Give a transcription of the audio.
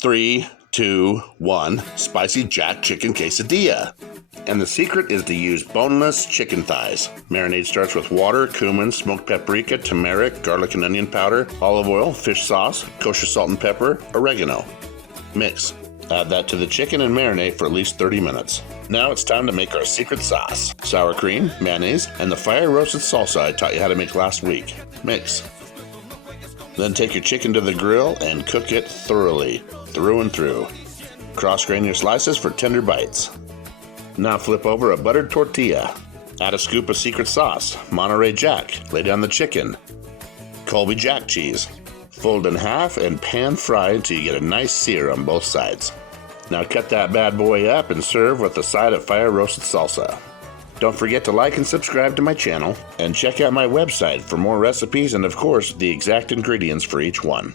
3, 2, 1, Spicy Jack Chicken Quesadilla. And the secret is to use boneless chicken thighs. Marinade starts with water, cumin, smoked paprika, turmeric, garlic and onion powder, olive oil, fish sauce, kosher salt and pepper, oregano. Mix. Add that to the chicken and marinate for at least 30 minutes. Now it's time to make our secret sauce. Sour cream, mayonnaise, and the Fire Roasted Salsa I taught you how to make last week. Mix. Then take your chicken to the grill and cook it thoroughly, through and through. Cross-grain your slices for tender bites. Now flip over a buttered tortilla. Add a scoop of secret sauce, Monterrey Jack, lay down the chicken, Colby Jack cheese. Fold in half and pan fry until you get a nice sear on both sides. Now cut that bad boy up and serve with a side of Fire Roasted Salsa. Don't forget to like and subscribe to my channel, and check out my website for more recipes and of course the exact ingredients for each one.